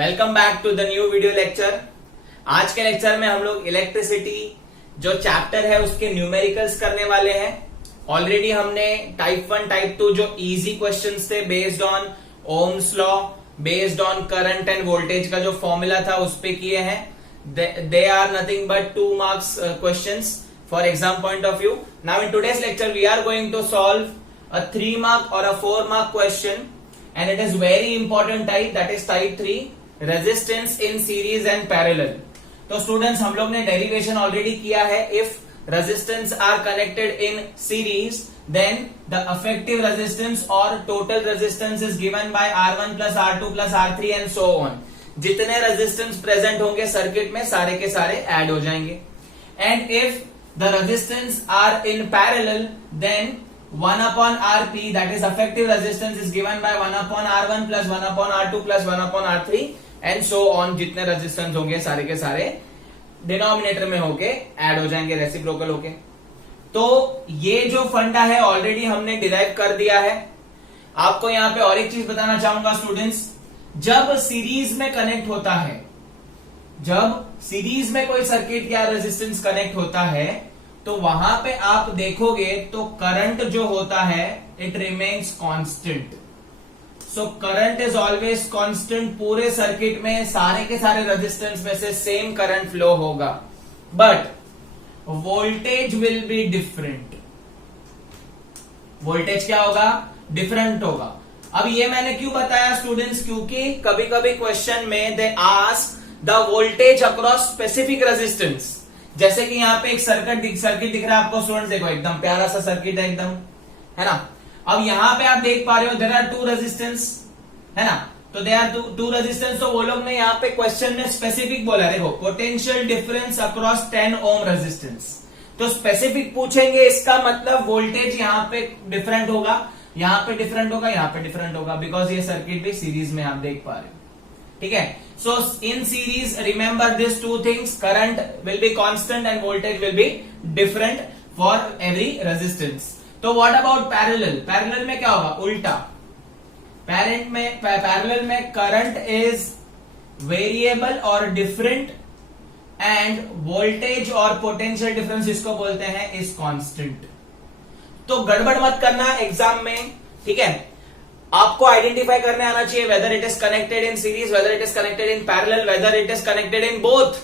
Welcome back to the new video lecture. आज के lecture में हम लोग इलेक्ट्रिसिटी जो चैप्टर है उसके न्यूमेरिकल्स करने वाले हैं। ऑलरेडी हमने टाइप 1 टाइप 2 जो इजी क्वेश्चंस थे based on ohm's law, based on current and voltage का जो फॉर्मूला था उस पे किए हैं। They are nothing but 2 marks questions for exam point of view. Now in today's lecture we are going to solve a 3 mark or a 4 mark question, and it is very important type, that is type 3 resistance in series and parallel। तो students हम लोग ने derivation already किया है। If resistance are connected in series then the effective resistance और total resistance is given by R1 plus R2 plus R3 and so on. जितने resistance present होंगे circuit में सारे के सारे ऐड हो जाएंगे। And if the resistance are in parallel then 1 upon Rp, that is effective resistance, is given by 1 upon R1 plus 1 upon R2 plus 1 upon R3 and so on। जितने resistance होंगे सारे के सारे डिनोमिनेटर में होके add हो जाएंगे, reciprocal होके। तो ये जो फंडा है ऑलरेडी हमने डिराइव कर दिया है। आपको यहां पे और एक चीज बताना चाहूंगा स्टूडेंट्स, जब सीरीज में कनेक्ट होता है, जब सीरीज में कोई सर्किट या रेजिस्टेंस कनेक्ट होता है तो वहां पे आप देखोगे तो करंट जो होता है it remains constant. So current is always constant. पूरे सर्किट में सारे के सारे रेजिस्टेंस में से सेम करंट फ्लो होगा, but voltage will be different. Voltage क्या होगा? डिफरेंट होगा। अब ये मैंने क्यों बताया स्टूडेंट्स, क्योंकि कभी कभी क्वेश्चन में they ask the voltage across specific resistance. जैसे कि यहाँ पे एक सर्किट दिख रहा है आपको स्टूडेंट्स, देखो एकदम प्यारा सा सर्किट है एकदम, है ना। अब यहाँ पे आप देख पा रहे हो देयर आर 2 रेजिस्टेंस, है ना। तो देयर आर 2 रेजिस्टेंस। तो वो लोग ने यहाँ पे क्वेश्चन में स्पेसिफिक बोला, देखो potential difference across 10 ohm resistance. तो स्पेसिफिक पूछेंगे, इसका मतलब वोल्टेज यहाँ पे डिफरेंट होगा, यहाँ पे डिफरेंट होगा, यहाँ पे डिफरेंट होगा, बिकॉज ये सर्किट भी सीरीज में आप देख पा रहे हो, ठीक है। So in series remember this 2 things, current will be constant and voltage will be different for every resistance. तो व्हाट अबाउट पैरेलल? पैरेलल में क्या होगा? उल्टा। पैरेलल में करंट इज वेरिएबल और डिफरेंट एंड वोल्टेज और पोटेंशियल डिफरेंस इसको बोलते हैं इज कांस्टेंट। तो गड़बड़ मत करना एग्जाम में, ठीक है। आपको आइडेंटिफाई करने आना चाहिए whether it is connected in series, whether it is connected in parallel, whether it is connected in both.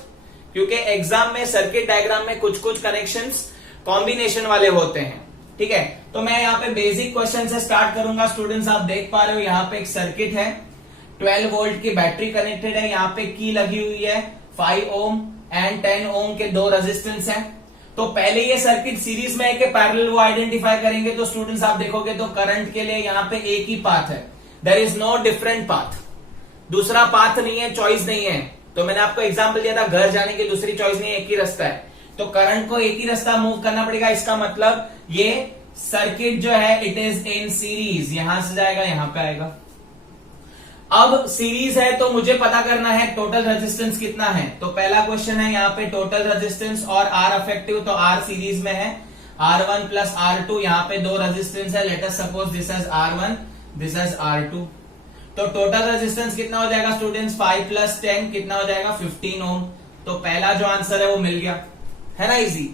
क्योंकि एग्जाम में सर्किट डायग्राम में कुछ कुछ कनेक्शंस कॉम्बिनेशन वाले होते हैं, ठीक है। तो मैं यहाँ पे बेसिक क्वेश्चन से स्टार्ट करूंगा स्टूडेंट्स। आप देख पा रहे हो यहाँ पे एक सर्किट है, 12 वोल्ट की बैटरी कनेक्टेड है, यहाँ पे की लगी हुई है, 5 ओम एंड 10 ओम के 2 रेजिस्टेंस है। तो पहले ये सर्किट सीरीज में है कि पैरेलल, वो आइडेंटिफाई करेंगे। तो स्टूडेंट्स आप देखोगे तो करंट के लिए यहाँ पे एक ही पाथ है, there is no different path, दूसरा पाथ नहीं है, चॉइस नहीं है। तो मैंने आपको एग्जांपल दिया था, घर जाने की दूसरी चॉइस नहीं है, एक ही रास्ता है। तो करंट को एक ही रास्ता मूव करना पड़ेगा। इसका मतलब ये सर्किट जो है इट इज इन सीरीज, यहां से जाएगा यहां पे आएगा। अब सीरीज है तो मुझे पता करना है टोटल रेजिस्टेंस कितना है। तो पहला क्वेश्चन है यहाँ पे टोटल रेजिस्टेंस और आर इफेक्टिव, तो आर सीरीज में है, R1 प्लस R2, यहाँ पे 2 रेजिस्टेंस है। Let us suppose this is R1, this is R2। तो टोटल रेजिस्टेंस कितना हो जाएगा स्टूडेंट्स? 5 प्लस 10 कितना हो जाएगा? 15 ओम। तो पहला जो आंसर है वो मिल गया, है ना, इजी।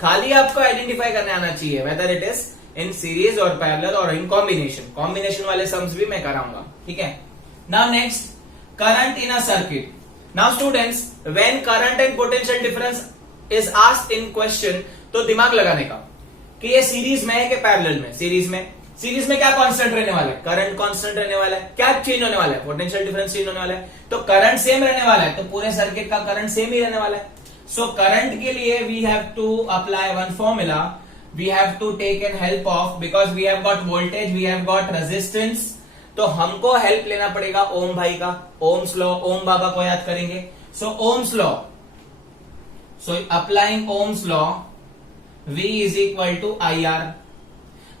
खाली आपको आइडेंटिफाई करने आना चाहिए whether it is in series और पैरेलल और इन कॉम्बिनेशन। कॉम्बिनेशन वाले सम्स भी मैं कराऊंगा, ठीक है। Now next, current in a circuit. Now students, when current and potential difference is asked in question, तो दिमाग लगाने का कि ये सीरीज में है कि पैरेलल में। सीरीज में क्या कांस्टेंट रहने वाला है? करंट कांस्टेंट रहने वाला है। क्या चेंज होने वाला है? पोटेंशियल डिफरेंस चेंज होने वाला है। तो करंट सेम रहने वाला है, तो पूरे सर्किट का करंट सेम ही रहने वाला है। सो करंट के लिए we have to apply one formula, we have to take an help of, because we have got voltage, we have got resistance. तो हमको हेल्प लेना पड़ेगा ओम भाई का, ओम्स लॉ, ओम बाबा को याद करेंगे। So Ohm's law, so applying Ohm's law, V is equal to IR।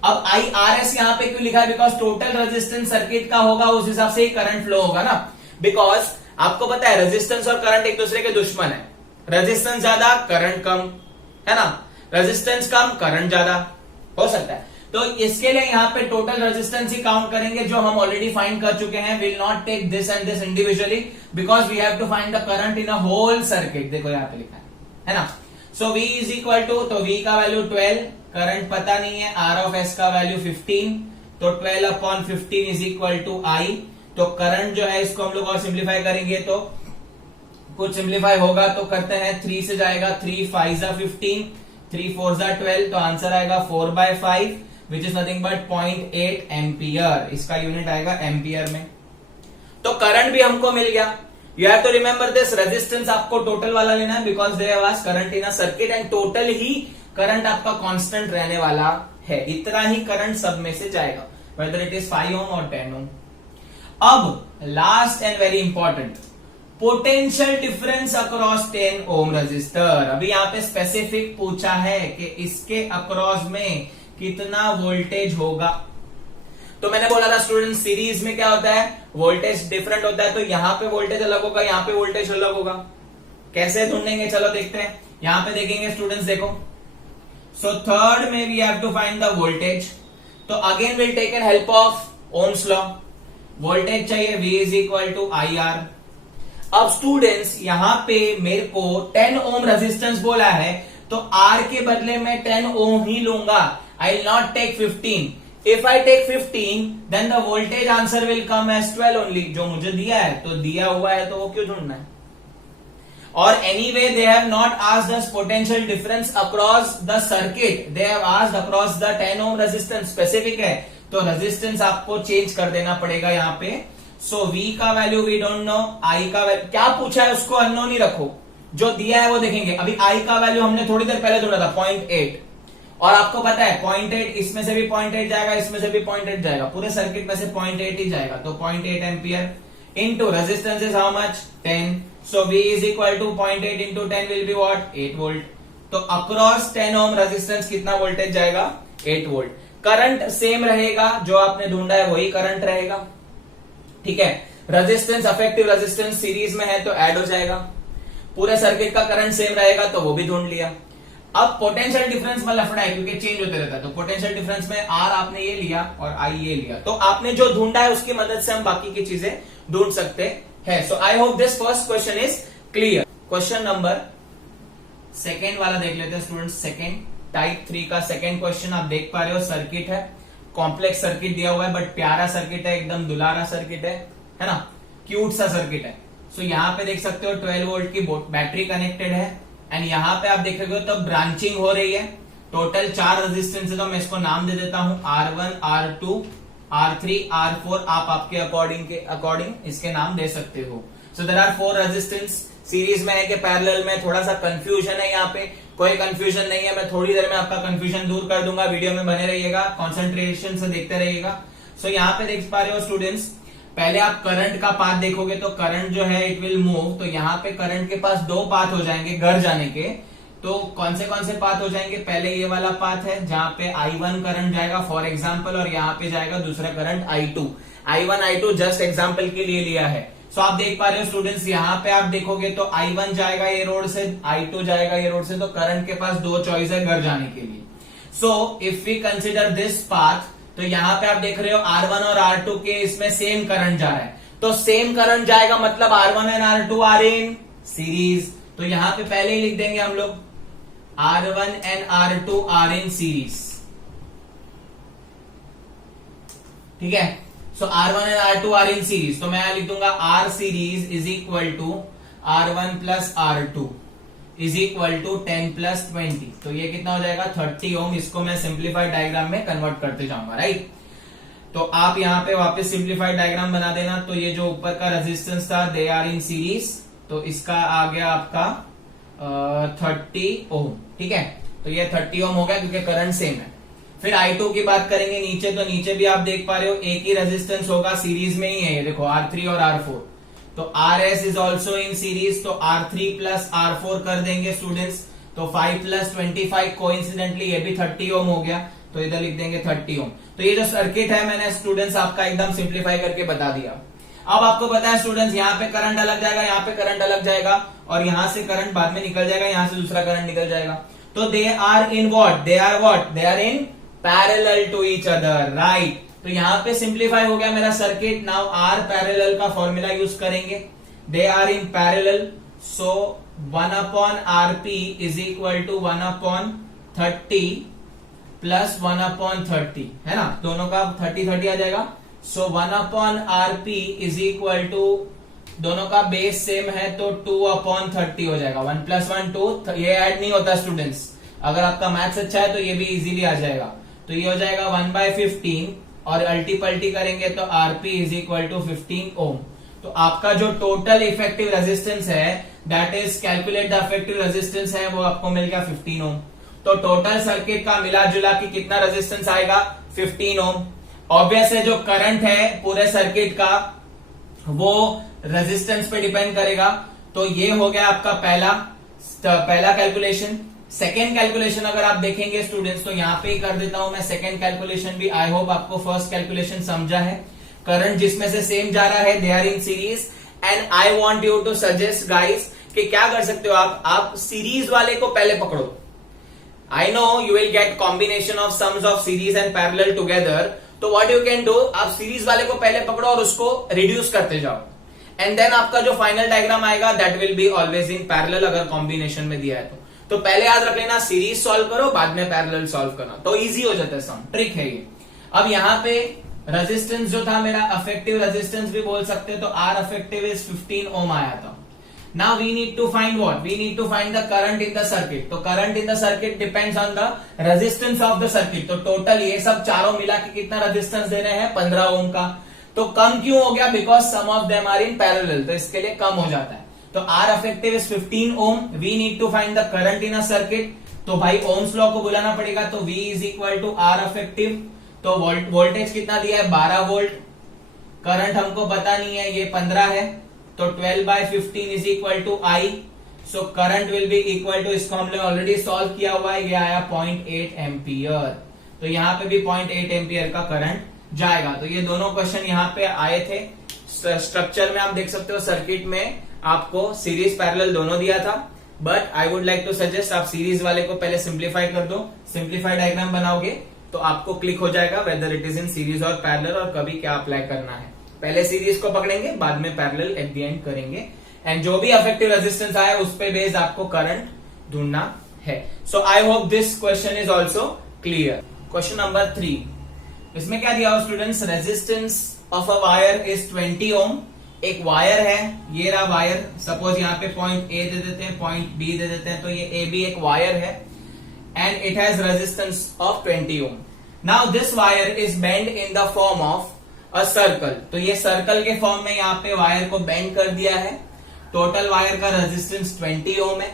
अब IRS यहां पे क्यों लिखा है? बिकॉज टोटल रेजिस्टेंस सर्किट का होगा, उस हिसाब से ही करंट फ्लो होगा ना। बिकॉज आपको पता है रेजिस्टेंस और करंट एक दूसरे के दुश्मन है। रेजिस्टेंस ज्यादा करंट कम, है ना, रेजिस्टेंस कम करंट ज्यादा हो सकता है। तो इसके लिए यहाँ पे टोटल रेजिस्टेंस ही काउंट करेंगे जो हम ऑलरेडी फाइंड कर चुके हैं. Will not take this and this individually because we have to find the current in a whole circuit. देखो यहाँ पे लिखा है ना. So V is equal to, तो V का वैल्यू 12, करंट पता नहीं है, R ऑफ S का वैल्यू 15, तो 12/15 इज इक्वल टू I. तो करंट जो है इसको हम लोग और सिंप्लीफाई करेंगे तो कुछ सिंप्लीफाई होगा तो करते हैं. 3 से जाएगा, 3 5 जा 15, 3 4 जा 12, तो आंसर आएगा 4/5 which is nothing but 0.8 ampere. इसका यूनिट आएगा एम्पियर में. तो करंट भी हमको मिल गया. You have to remember this. Resistance आपको टोटल वाला लेना है because there was current in a circuit and total ही करंट आपका कांस्टेंट रहने वाला है. इतना ही करंट सब में से जाएगा वेदर इट इज 5 ओम और 10 ओम. अब last and very important, potential difference across 10 ohm resistor. अभी यहाँ पे स्पेसिफिक पूछा है कि इसके अक्रॉस में कितना वोल्टेज होगा. तो मैंने बोला था स्टूडेंट सीरीज में क्या होता है, वोल्टेज डिफरेंट होता है. तो यहाँ पे वोल्टेज अलग होगा, यहाँ पे वोल्टेज अलग होगा. कैसे ढूंढेंगे, चलो देखते हैं. यहाँ पे देखेंगे स्टूडेंट्स, देखो. सो थर्ड में we have to find the voltage. तो again will take an help of Ohm's law. Voltage चाहिए, V is equal to IR. अब स्टूडेंट्स यहाँ पे मेरे को 10 ओम रेजिस्टेंस बोला है तो R के बदले में 10 ओम ही लूंगा. I will not take 15. If I take 15, then the voltage answer will come as 12 only. जो मुझे दिया है तो दिया हुआ है तो वो क्यों ढूंढना है. और anyway they have not asked us potential difference across the circuit. They have asked across the 10 ohm resistance. Specific है तो रेजिस्टेंस आपको चेंज कर देना पड़ेगा यहाँ पे. सो V का value we don't know, I का वैल्यू क्या पूछा है उसको अननोन ही रखो, जो दिया है वो देखेंगे. अभी I का वैल्यू हमने थोड़ी देर पहले ढूंढा था 0.8 और आपको पता है 0.8 इसमें से भी 0.8 जाएगा, इसमें से भी 0.8 जाएगा, पूरे सर्किट में से 0.8 ही जाएगा. तो 0.8 ampere into resistance is how much 10. So V is equal to 0.8 into 10 will be what 8 volt. तो अक्रॉस 10 ओम रेजिस्टेंस कितना वोल्टेज जाएगा 8 वोल्ट. करंट सेम रहेगा, जो आपने ढूंढा है वही करंट रहेगा. ठीक है. रेजिस्टेंस अफेक्टिव रेजिस्टेंस सीरीज में है तो ऐड हो जाएगा. पूरे सर्किट का करंट सेम रहेगा तो वो भी ढूंढ लिया. अब पोटेंशियल डिफरेंस में लफड़ा है क्योंकि चेंज होते रहता है. तो पोटेंशियल डिफरेंस में R आपने ये लिया और I ये लिया. तो आपने जो ढूंढा है उसकी मदद से हम बाकी की चीजें ढूंढ सकते हैं. So I hope this first question is clear. Question number second वाला देख लेते हैं स्टूडेंट. सेकेंड टाइप 3 का सेकेंड क्वेश्चन आप देख पा रहे हो. सर्किट है, कॉम्प्लेक्स सर्किट दिया हुआ है बट प्यारा सर्किट है, एकदम दुलारा सर्किट है ना, क्यूट सा सर्किट है. सो यहाँ पे देख सकते हो 12 वोल्ट की बैटरी कनेक्टेड है एंड यहाँ पे आप देखेंगे तो ब्रांचिंग हो रही है. टोटल 4 रेजिस्टेंस है तो मैं इसको नाम दे देता हूं R1, R2, R3, R4. आप आपके अकॉर्डिंग इसके नाम दे सकते हो. So there are 4 resistance. Series में है कि पैरेलल में, थोड़ा सा कंफ्यूजन है यहाँ पे. कोई कंफ्यूजन नहीं है, मैं थोड़ी देर में आपका कंफ्यूजन दूर कर दूंगा. वीडियो में बने रहिएगा, कंसंट्रेशन से देखते रहिएगा. सो यहाँ पे देख पा रहे हो स्टूडेंट्स, पहले आप करंट का पाथ देखोगे तो करंट जो है इट विल मूव. तो यहाँ पे करंट के पास 2 पाथ हो जाएंगे घर जाने के. तो कौन से पाथ हो जाएंगे, पहले ये वाला पाथ है जहां पे I1 करंट जाएगा फॉर एग्जांपल और यहाँ पे जाएगा दूसरा current I2. I1 I2 just example के लिए लिया है. सो आप देख पा रहे हो स्टूडेंट्स, यहाँ पे आप देखोगे तो I1 जाएगा ये रोड से, I2 जाएगा ये रोड से. तो करंट के पास 2 चॉइस है घर जाने के लिए. So if we consider this path, तो यहाँ पे आप देख रहे हो R1 और R2 के इसमें सेम करंट जा रहा है. तो सेम करंट जाएगा मतलब R1 and R2 are in series. तो यहाँ पे पहले ही लिख देंगे हम लोग R1 and R2 are in series. ठीक है. So R1 and R2 are in series. तो मैं लिख दूंगा R series is equal to R1 plus R2 is equal to 10 plus 20. तो ये कितना हो जाएगा 30 ओम. इसको मैं सिंप्लीफाइड डायग्राम में कन्वर्ट करते जाऊंगा. राइट. तो आप यहाँ पे वापस सिंप्लीफाइड डायग्राम बना देना. तो ये जो ऊपर का रेजिस्टेंस था दे आर इन सीरीज, तो इसका आ गया आपका 30 ओम. ठीक है. तो ये 30 ओम हो गया क्योंकि करंट सेम है. फिर I2 की बात करेंगे नीचे, तो नीचे भी आप देख पा रहे हो एक ही रेजिस्टेंस होगा, सीरीज में ही है. ये देखो R3 और R4. तो RS is also in series. तो R3 प्लस R4 कर देंगे स्टूडेंट्स. तो 5 प्लस 25 कोइंसिडेंटली ये भी 30 ओम हो गया. तो इधर लिख देंगे 30 ओम. तो ये जो सर्किट है मैंने स्टूडेंट्स आपका एकदम सिंप्लीफाई करके बता दिया. अब आपको पता है स्टूडेंट्स, यहाँ पे करंट अलग जाएगा, यहाँ पे करंट अलग जाएगा और यहाँ से करंट बाद में निकल जाएगा, यहाँ से दूसरा करंट निकल जाएगा. तो they are in what, they are in parallel to each other, right. तो यहां पे सिंप्लीफाई हो गया मेरा सर्किट। नाउ आर पैरेलल का फॉर्मूला यूज करेंगे, they are in parallel, so 1/Rp is equal to 1/30 plus 1/30, है ना, दोनों का 30 आ जाएगा। सो 1/Rp इज इक्वल टू, दोनों का बेस सेम है तो 2/30 हो जाएगा। 1 + 1 2, ये ऐड नहीं होता स्टूडेंट्स, अगर आपका मैथ्स अच्छा है तो ये भी इजीली आ जाएगा। तो ये हो जाएगा 1/15 और अल्टी पल्टी करेंगे तो Rp इज इक्वल टू 15 ओम। तो आपका जो टोटल इफेक्टिव रेजिस्टेंस है, that is calculate the effective resistance है, वो आपको मिल गया 15 ओम। तो टोटल सर्किट का मिला जुला के कितना रेजिस्टेंस आएगा, 15 ओम। ऑब्वियस है जो करंट है पूरे सर्किट का वो रेजिस्टेंस पे डिपेंड करेगा। तो ये हो गया आपका पहला कैलकुलेशन। सेकेंड कैलकुलेशन अगर आप देखेंगे स्टूडेंट्स, तो यहां पे ही कर देता हूं मैं सेकेंड कैलकुलेशन भी। आई होप आपको फर्स्ट कैलकुलेशन समझा है। करंट जिसमें से सेम जा रहा है, they are in series, and I want you to suggest guys कि क्या कर सकते हो आप सीरीज वाले को पहले पकड़ो। I know you will get combination of sums of series and parallel together. तो व्हाट यू कैन डू, आप सीरीज वाले को पहले पकड़ो और उसको रिड्यूस करते जाओ, एंड देन आपका जो फाइनल डायग्राम आएगा that will be always in parallel, अगर कॉम्बिनेशन में दिया है तो पहले याद रख लेना सीरीज सॉल्व करो, बाद में पैरेलल सॉल्व करना, तो इजी हो जाता है सम, ट्रिक है ये। अब यहां पे रेजिस्टेंस जो था मेरा अफेक्टिव रेजिस्टेंस भी बोल सकते, तो आर अफेक्टिव इज 15 ओम आया था। Now we need to find what, we need to find the current in the circuit. तो current in the circuit depends on the resistance of the circuit. तो total ये सब चारों मिला के कितना रेजिस्टेंस दे रहे हैं, 15 ओम का। तो कम क्यों हो गया, because some of them are in parallel, तो इसके लिए कम हो जाता है। तो R effective is 15 ohm. We need to find the current in a circuit, तो भाई ओम्स लॉ को बुलाना पड़ेगा। तो V is equal to R effective, तो वोल्टेज कितना दिया है, 12 वोल्ट। करंट हमको पता नहीं है, ये 15 है, तो 12/15 is equal to I। So current will be equal to, इसको हमने ऑलरेडी सॉल्व किया हुआ है, ये आया 0.8 एम्पियर। तो यहाँ पे भी 0.8 एम्पियर का करंट जाएगा। तो ये दोनों क्वेश्चन यहाँ पे आए थे। स्ट्रक्चर में आप देख सकते हो सर्किट में आपको सीरीज पैरेलल दोनों दिया था, but I would like to suggest आप सीरीज वाले को पहले सिंप्लीफाई कर दो। सिंप्लीफाइड डायग्राम बनाओगे तो आपको क्लिक हो जाएगा whether it is in series और पैरेलल और कभी क्या अप्लाई करना है। पहले सीरीज को पकड़ेंगे, बाद में पैरेलल एट द एंड करेंगे, एंड जो भी अफेक्टिव रेजिस्टेंस आए उस पे बेस्ड आपको करंट ढूंढना है। So I hope this question is also clear. Question number 3, इसमें क्या दिया हो students, resistance of a wire is 20 ohm. एक वायर है, ये रहा वायर, सपोज यहाँ पे पॉइंट ए दे देते हैं, पॉइंट बी दे देते हैं, तो ये ए बी एक वायर है, and it has resistance of 20 ohm. Now this wire is bend in the form of a circle. तो ये सर्कल के फॉर्म में यहाँ पे वायर को बेंड कर दिया है। टोटल वायर का रेजिस्टेंस 20 ओम है,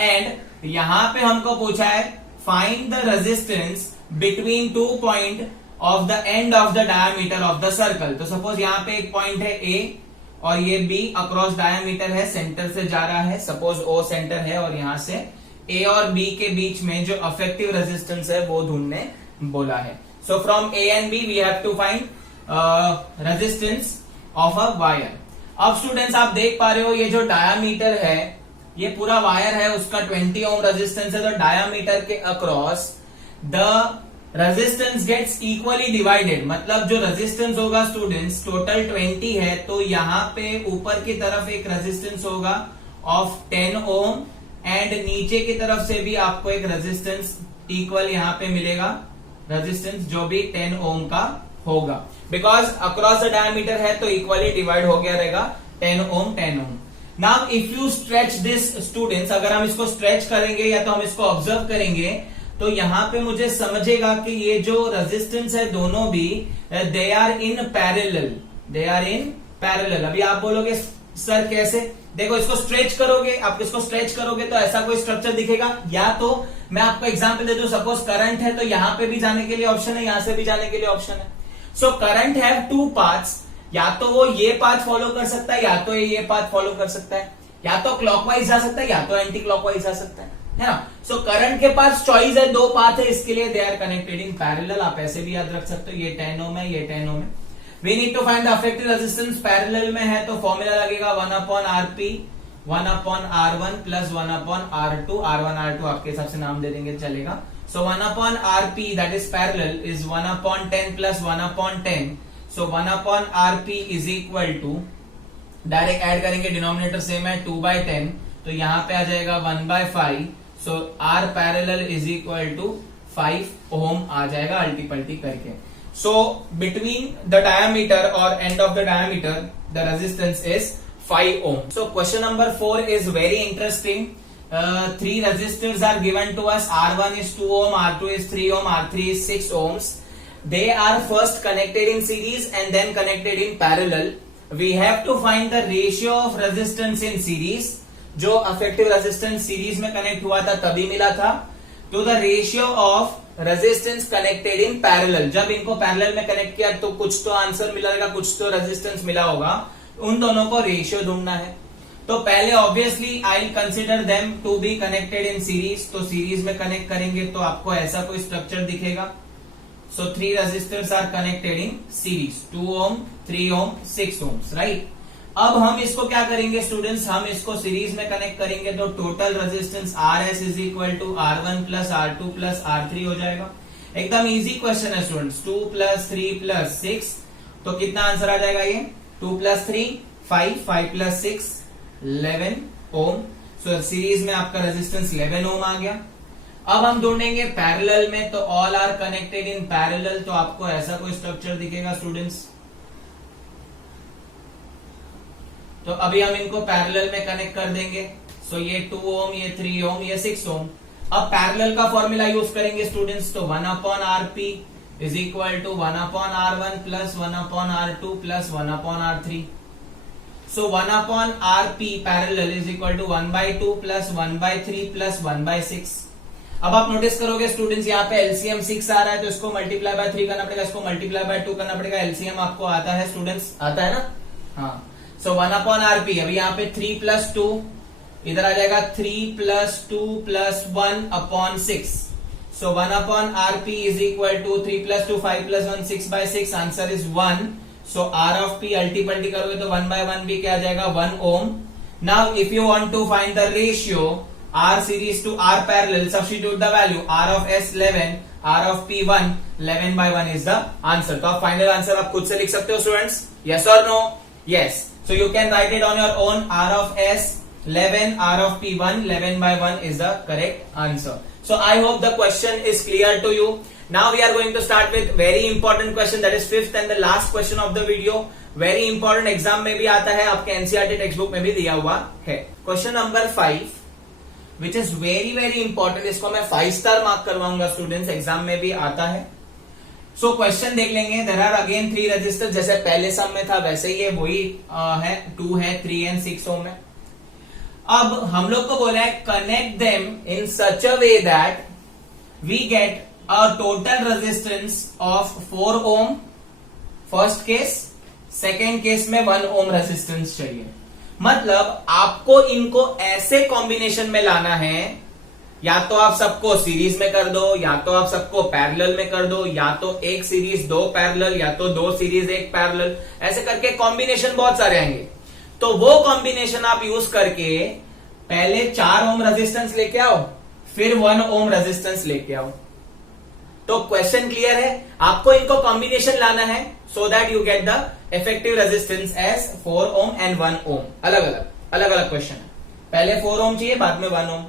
एंड यहां पे हमको पूछा है find the resistance between 2 point of the end of the diameter of the circle. तो सपोज यहाँ पे एक पॉइंट है ए और ये बी, अक्रॉस डायमीटर है, सेंटर से जा रहा है, सपोज ओ सेंटर है, और यहां से ए और बी के बीच में जो अफेक्टिव रेजिस्टेंस है वो ढूंढने बोला है। So from A and B we have to find resistance of a wire. अब स्टूडेंट्स आप देख पा रहे हो ये जो डायामीटर है, ये पूरा वायर है, उसका 20 ओम रेजिस्टेंस है। तो डायामीटर के across the resistance gets equally divided, मतलब जो रेजिस्टेंस होगा स्टूडेंट्स टोटल 20 है, तो यहाँ पे ऊपर की तरफ एक रेजिस्टेंस होगा ऑफ 10 ओम, एंड नीचे की तरफ से भी आपको एक रेजिस्टेंस इक्वल यहाँ पे मिलेगा, रेजिस्टेंस जो भी 10 ओम का होगा, बिकॉज अक्रॉस द डायमीटर है तो इक्वली डिवाइड हो गया रहेगा 10 ohm 10 ohm. Now if you stretch this students, अगर हम इसको स्ट्रेच करेंगे या तो हम इसको ऑब्जर्व करेंगे, तो यहां पे मुझे समझेगा कि ये जो रेजिस्टेंस है दोनों भी they are in parallel, they are in parallel. अभी आप बोलोगे सर कैसे, देखो इसको स्ट्रेच करोगे, आप इसको स्ट्रेच करोगे तो ऐसा कोई स्ट्रक्चर दिखेगा, या तो मैं आपको एग्जांपल दे दूं, सपोज करंट है तो यहां पे भी जाने के लिए ऑप्शन है, यहां से भी जाने के लिए ऑप्शन है। सो करंट हैव 2 पाथ्स, या तो वो ये पाथ फॉलो कर सकता है, या तो ये पाथ फॉलो कर सकता है, या तो क्लॉकवाइज जा सकता है, या तो एंटी क्लॉकवाइज जा सकता है ना। सो करंट के पास चॉइस है, 2 पाथ है, इसके लिए they are connected in parallel. आप ऐसे भी याद रख सकते हो, ये 10 ओम है, ये 10 ओम है। We need to find the effective resistance, parallel में है तो फॉर्मूला लगेगा 1/Rp 1/R1 plus 1/R2। R1 R2 आपके हिसाब से नाम दे देंगे चलेगा। So 1 upon Rp, that is parallel, is 1 upon 10 plus 1 upon 10. So 1 upon Rp is equal to, direct add करेंगे, डिनोमिनेटर सेम है, 2 by 10, तो यहां पे आ जाएगा 1 by 5. So R parallel is equal to 5 ohm आ जाएगा अल्टी पल्टी करके. So between the diameter or end of the diameter, the resistance is 5 ohm. So question number 4 is very interesting. 3 resistors are given to us. R1 is 2 ohm, R2 is 3 ohm, R3 is 6 ohms. They are first connected in series and then connected in parallel. We have to find the ratio of resistance in series. जो affective resistance series में connect हुआ था तभी मिला था, to the ratio of resistance connected in parallel. जब इनको parallel में connect किया तो कुछ तो आंसर मिलेगा, कुछ तो resistance मिला होगा, उन दोनों को रेशियो ढूंढना है. तो पहले obviously I consider them to be connected in series. तो सीरीज में कनेक्ट करेंगे तो आपको ऐसा कोई स्ट्रक्चर दिखेगा. So 3 resistors are connected in series, 2 ohm, 3 ohm, 6 ohms, right. अब हम इसको क्या करेंगे स्टूडेंट्स, हम इसको सीरीज में कनेक्ट करेंगे तो total resistance RS is equal to R1 plus R2 plus R3 हो जाएगा. एकदम इजी क्वेश्चन है स्टूडेंट्स. 2 प्लस 3 प्लस 6, तो कितना आंसर आ जाएगा ये? 2 plus 3 5, 5 plus 6 11 ohm. So series में आपका रेजिस्टेंस 11 ओम आ गया. अब हम ढूंढेंगे पैरेलल में, तो all are connected in parallel, तो आपको ऐसा कोई स्ट्रक्चर दिखेगा स्टूडेंट्स. तो अभी हम इनको पैरेलल में कनेक्ट कर देंगे. सो ये 2 ओम, ये 3 ओम, ये 6 ओम. अब पैरेलल का फॉर्मूला यूज करेंगे स्टूडेंट्स. तो 1 upon Rp is equal to 1 upon R1 plus 1 upon R2 plus 1 upon R3. So 1 upon Rp parallel is equal to 1 by 2 plus 1 by 3 plus 1 by 6. अब आप नोटिस करोगे स्टूडेंट्स, यहाँ पे LCM 6 आ रहा है, तो इसको मल्टीप्लाई बाय 3 करना पड़ेगा, इसको मल्टीप्लाई बाय 2 करना पड़ेगा. एलसीएम आपको आता है स्टूडेंट्स, आता है ना? हाँ. सो 1 upon Rp, अभी यहाँ पे 3 plus 2, इधर आ जाएगा 3 plus 2 plus 1 upon 6. So 1 upon Rp is equal to 3 plus 2 5 plus 1 6 by 6. Answer is 1. So R of P अल्टी पल्टी करोगे तो 1 by 1 भी क्या आ जाएगा? 1 ohm. Now if you want to find the ratio R series to R parallel, substitute the value. R of S 11, R of P 1, 11 by 1 is the answer. तो आप final answer आप खुद से लिख सकते हो students. Yes or no? Yes. So you can write it on your own. R of S 11, R of P 1, 11 by 1 is the correct answer. So I hope the question is clear to you. Now we are going to start with very important question, that is fifth and the last question of the video. Very important, exam में भी आता है, आपके NCERT text book में भी दिया हुआ है. Question number 5 which is very very important. इसको मैं 5 स्टार मार्क करवाऊंगा स्टूडेंट्स, एग्जाम में भी आता है. सो क्वेश्चन देख लेंगे. देयर आर अगेन 3 रजिस्टर, जैसे पहले सम में था वैसे ही है, वही है. 2 है, 3 एंड 6 ओम है. अब हम लोग को बोला है connect them in such a way that we get a total resistance of 4 ohm. First case. Second case में 1 ohm रेजिस्टेंस चाहिए. मतलब आपको इनको ऐसे कॉम्बिनेशन में लाना है, या तो आप सबको सीरीज में कर दो, या तो आप सबको पैरेलल में कर दो, या तो एक सीरीज 2 पैरेलल, या तो 2 सीरीज 1 पैरेलल, ऐसे करके कॉम्बिनेशन बहुत सारे आएंगे. तो वो कॉम्बिनेशन आप यूज करके पहले 4 ohm रेजिस्टेंस लेके आओ, फिर 1 ohm रेजिस्टेंस लेके आओ. तो क्वेश्चन क्लियर है. आपको इनको कॉम्बिनेशन लाना है so that you get the effective resistance as 4 ohm and 1 ohm. अलग अलग क्वेश्चन है. पहले 4 ohm चाहिए, बाद में 1 ohm.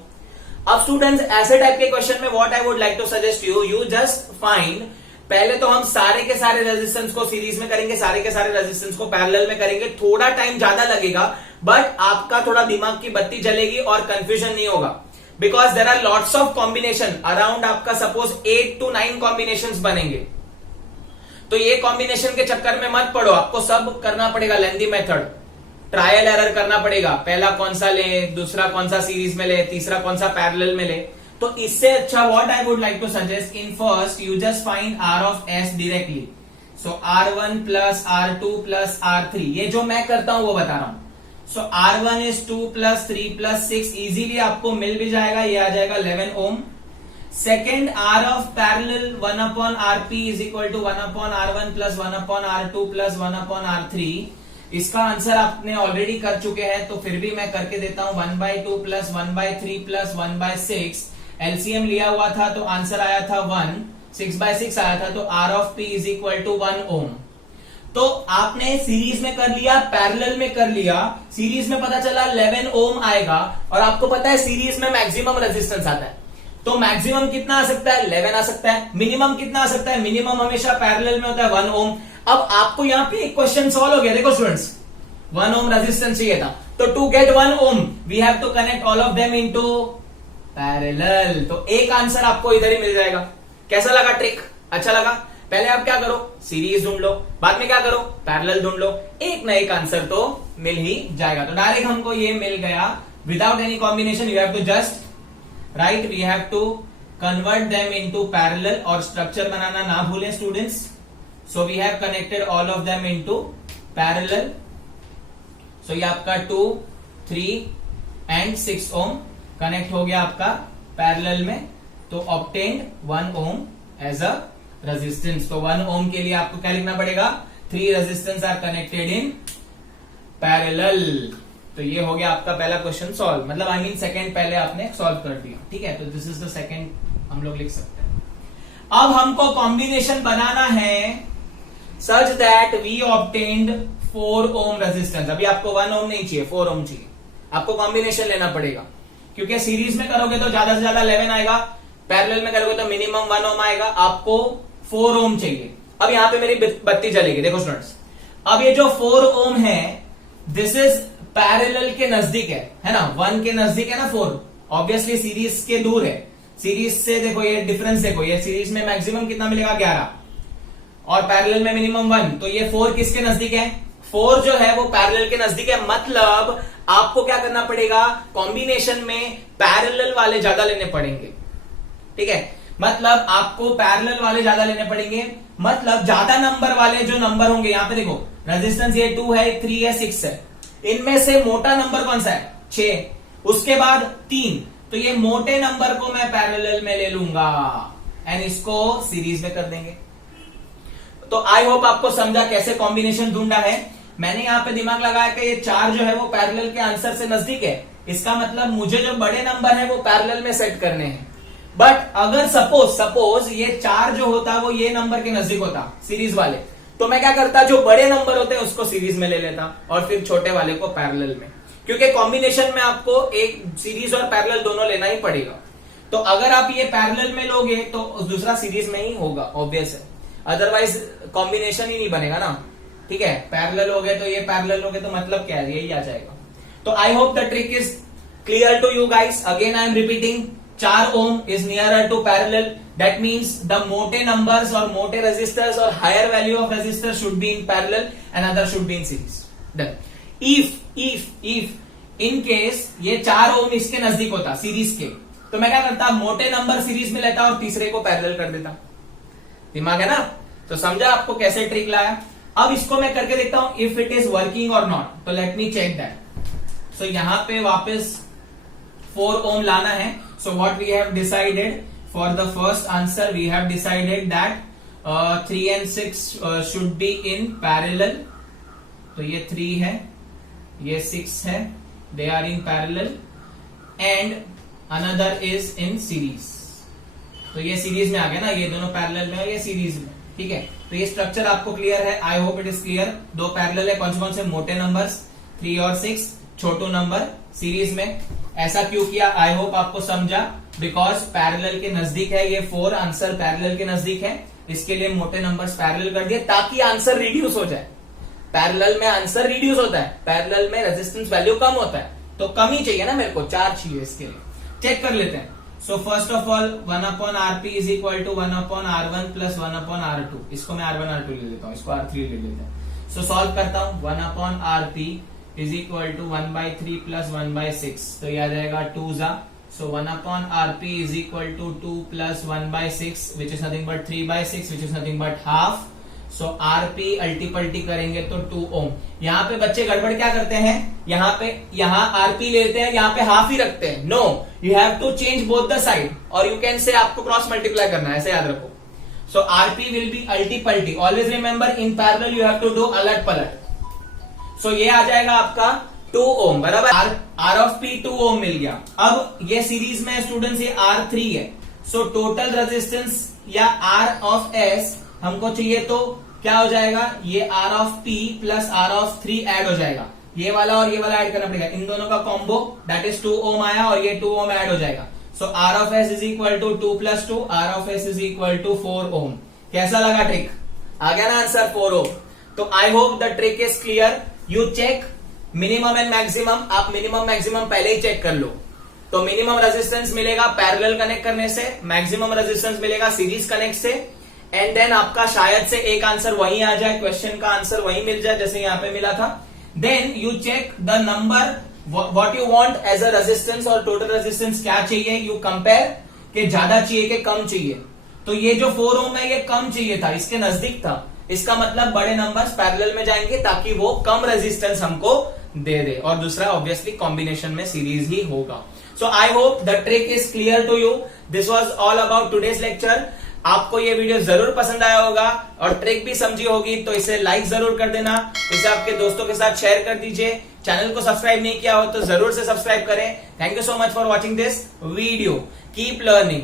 अब स्टूडेंट्स ऐसे टाइप के क्वेश्चन में what I would like to suggest you just find, पहले तो हम सारे के सारे रेजिस्टेंस को सीरीज में करेंगे, सारे के सारे रेजिस्टेंस को पैरेलल में करेंगे. थोड़ा टाइम ज्यादा लगेगा, बट आपका थोड़ा दिमाग की बत्ती जलेगी और कंफ्यूजन नहीं होगा. Because there are lots of combination around, आपका सपोज 8 to 9 कॉम्बिनेशंस बनेंगे. तो ये कॉम्बिनेशन के चक्कर में मत पड़ो, आपको सब करना पड़ेगा लेंथी मेथड, ट्रायल एरर करना पड़ेगा. पहला कौन सा ले, दूसरा कौन सा सीरीज में ले, तीसरा कौन सा पैरेलल में ले. तो इससे अच्छा what I would like to suggest, in first you just find R of S directly. So R1 plus R2 plus R3, ये जो मैं करता हूं वो बता रहा हूं. सो R1 is 2 plus 3 plus 6, easily आपको मिल भी जाएगा, ये आ जाएगा 11 ohm. Second R of parallel 1 upon Rp is equal to 1 upon R1 plus 1 upon R2 plus 1 upon R3. इसका आंसर आपने ऑलरेडी कर चुके हैं, तो फिर भी मैं करके देता हूं. 1 by 2 plus 1 by 3 plus 1 by 6 LCM लिया हुआ था तो आंसर आया था 1, 6/6 आया था, तो R of P is equal to 1 ohm. तो आपने सीरीज में कर लिया, पैरेलल में कर लिया, सीरीज में पता चला 11 ओम आएगा, और आपको पता है सीरीज में मैक्सिमम रेजिस्टेंस आता है, तो मैक्सिमम कितना आ सकता है 11 आ सकता है। मिनिमम कितना आ सकता है, मिनिमम हमेशा पैरेलल में होता है 1 ओम। अब आपको यहां पे एक क्वेश्चन सॉल्व हो गया, देखो स्टूडेंट्स 1 ओम रेजिस्टेंस चाहिए था, तो to get 1 ohm we have to connect all of them into parallel, तो एक आंसर आपको इधर ही मिल जाएगा। कैसा लगा ट्रिक, अच्छा लगा? पहले आप क्या करो, सीरीज ढूंढ लो, बाद में क्या करो, पैरेलल ढूंढ लो, एक ना एक आंसर तो मिल ही जाएगा। तो डायरेक्ट हमको ये मिल गया without any combination. You have to just write, we have to convert them into parallel, और स्ट्रक्चर बनाना ना भूलें students. So we have connected all of them into parallel. सो ये आपका 2, 3 एंड 6 ओम कनेक्ट हो गया आपका पैरेलल में, तो obtained 1 ohm as a resistance. तो 1 ओम के लिए आपको क्या लिखना पड़ेगा, 3 resistance are connected in parallel. तो ये हो गया आपका पहला क्वेश्चन सॉल्व, मतलब आई मीन सेकंड पहले आपने सॉल्व कर दिया, ठीक है। तो दिस इज द सेकंड हम लोग लिख सकते हैं। अब हमको कॉम्बिनेशन बनाना है such that we obtained 4 ohm resistance. अभी आपको 1 ओम नहीं चाहिए, 4 ओम चाहिए, आपको कॉम्बिनेशन लेना पड़ेगा, क्योंकि सीरीज में करोगे तो ज्यादा से ज्यादा 11 आएगा, पैरेलल में करोगे तो मिनिमम 1 ओम आएगा, आपको 4 ओम चाहिए। अब यहां पे मेरी बत्ती जलेगी, देखो स्टूडेंट्स, अब ये जो 4 ओम है दिस इज पैरेलल के नजदीक है ना, 1 के नजदीक है ना 4, ऑब्वियसली सीरीज के दूर है। सीरीज से देखो ये डिफरेंस देखो, ये सीरीज में मैक्सिमम कितना मिलेगा 11 और पैरेलल में मिनिमम 1, तो ये 4 किसके नजदीक है, 4 जो है वो पैरेलल के नजदीक है। मतलब आपको क्या करना पड़ेगा, कॉम्बिनेशन में पैरेलल वाले ज्यादा लेने पड़ेंगे, ठीक है। मतलब आपको पैरेलल वाले ज्यादा लेने पड़ेंगे, मतलब ज्यादा नंबर वाले जो नंबर होंगे, यहां पे देखो रेजिस्टेंस ये 2 है, 3 है, 6 है, इनमें से मोटा नंबर कौन सा है 6, उसके बाद 3, तो ये मोटे नंबर को मैं पैरेलल में ले लूंगा एंड इसको सीरीज में कर देंगे। तो आई होप आपको समझा कैसे कॉम्बिनेशन ढूंढा है। मैंने यहां पे दिमाग लगाया कि ये 4 जो है वो पैरेलल के आंसर से नजदीक है, इसका मतलब मुझे जो बड़े नंबर है वो पैरेलल में सेट करने हैं। बट अगर सपोज ये 4 जो होता वो ये नंबर के नजदीक होता सीरीज वाले, तो मैं क्या करता, जो बड़े नंबर होते हैं उसको सीरीज में ले लेता और फिर छोटे वाले को पैरेलल में, क्योंकि कॉम्बिनेशन में आपको एक सीरीज और पैरेलल दोनों लेना ही पड़ेगा। तो अगर आप ये पैरेलल में लोगे तो दूसरा सीरीज में ही होगा, ऑब्वियस है, अदरवाइज कॉम्बिनेशन ही नहीं बनेगा ना, ठीक है। पैरेलल हो गए तो ये पैरेलल हो गए तो मतलब क्या है, यही आ जाएगा। तो I hope the trick is clear to you guys. Again I am repeating, 4 ohm is nearer to parallel, that means the मोटे numbers और मोटे resistors और higher value of resistors should be in parallel and other should be in series. Done. If in case ये 4 ओम इसके नजदीक होता series के, तो मैं क्या करता, मोटे नंबर सीरीज में लेता और तीसरे को पैरेलल कर देता। दिमाग है ना, तो समझा आपको कैसे ट्रिक लाया। अब इसको मैं करके देखता हूं इफ इट इज वर्किंग और नॉट, तो let me check that. So यहां पे वापस 4 ओम लाना है। So what we have decided for the first answer, we have decided that 3 and 6 should be in parallel. तो ये 3 है, ये 6 है, they are in parallel and another is in series. तो ये सीरीज में आ गया ना, ये दोनों पैरेलल में और ये सीरीज में, ठीक है। तो ये स्ट्रक्चर आपको क्लियर है, I hope it is clear. 2 parallel है, कौन से मोटे नंबर्स 3 और 6, छोटो नंबर सीरीज में। ऐसा क्यों किया, आई होप आपको समझा, बिकॉज पैरेलल के नजदीक है ये 4, आंसर पैरेलल के नजदीक है, इसके लिए मोटे नंबर्स पैरेलल कर दिए ताकि आंसर रिड्यूस हो जाए। पैरेलल में आंसर रिड्यूस होता है, पैरेलल में रेजिस्टेंस वैल्यू कम होता है, तो कम ही चाहिए ना मेरे को, 4 चाहिए, इसके लिए चेक कर लेते हैं। So first of all 1/RP is equal to 1/R1 plus 1/R2, इसको मैं R1 R2 ले लेता हूं, इसको R3 ले लेते हैं। सो सॉल्व करता हूं, 1/RP is equal to 1/3 plus 1/6, तो ये आ जाएगा 2 जा। So 1/RP is equal to 2 plus 1/6, which is nothing but 3/6, which is nothing but half. So RP अल्टी पल्टी करेंगे तो 2 ओम। यहाँ पे बच्चे गड़बड़ क्या करते हैं, यहाँ RP लेते हैं, यहाँ पे हाफ ही रखते हैं। No, you have to change both the side, और यू कैन से आपको क्रॉस मल्टीप्लाई करना है, ऐसे याद रखो। सो RP विल बी अल्टी पल्टी, always remember in parallel you have to do अलट पलट। सो ये आ जाएगा आपका 2 ओम, बराबर। आर ऑफ पी 2 ओम मिल गया। अब ये सीरीज में स्टूडेंट्स ये R3 है, सो टोटल रेजिस्टेंस या R ऑफ S हमको चाहिए, तो क्या हो जाएगा, ये R of P plus R of 3 add हो जाएगा, ये वाला और ये वाला ऐड करना पड़ेगा, इन दोनों का कॉम्बो दैट इज 2 ओम आया और ये 2 ओम ऐड हो जाएगा। So R of S is equal to 2 plus 2, R of S is equal to 4 ohm. कैसा लगा ट्रिक? आ गया ना आंसर 4 ओम। तो I hope the trick is clear. You check minimum and maximum, आप मिनिमम मैक्सिमम पहले ही check कर लो। तो मिनिमम रेजिस्टेंस मिलेगा पैरेलल कनेक्ट करने से, मैक्सिमम रेजिस्टेंस मिलेगा सीरीज कनेक्ट से, एंड देन आपका शायद से एक आंसर वही आ जाए, क्वेश्चन का आंसर वही मिल जाए जैसे यहां पे मिला था। Then you check the number what you want as a resistance और टोटल रेजिस्टेंस क्या चाहिए, यू कंपेयर कि ज्यादा चाहिए कि कम चाहिए। तो ये जो 4 ओम है ये कम चाहिए था, इसके नजदीक था, इसका मतलब बड़े नंबर्स पैरेलल में जाएंगे ताकि वो कम रेजिस्टेंस हमको दे दे, और दूसरा ऑब्वियसली कॉम्बिनेशन में सीरीज ही होगा। So I hope the trick is clear to you. This was all about today's lecture. आपको ये वीडियो जरूर पसंद आया होगा और ट्रिक भी समझी होगी, तो इसे लाइक जरूर कर देना, इसे आपके दोस्तों के साथ शेयर कर दीजिए। चैनल को सब्सक्राइब नहीं किया हो तो जरूर से सब्सक्राइब करें। Thank you so much for watching this video. Keep learning.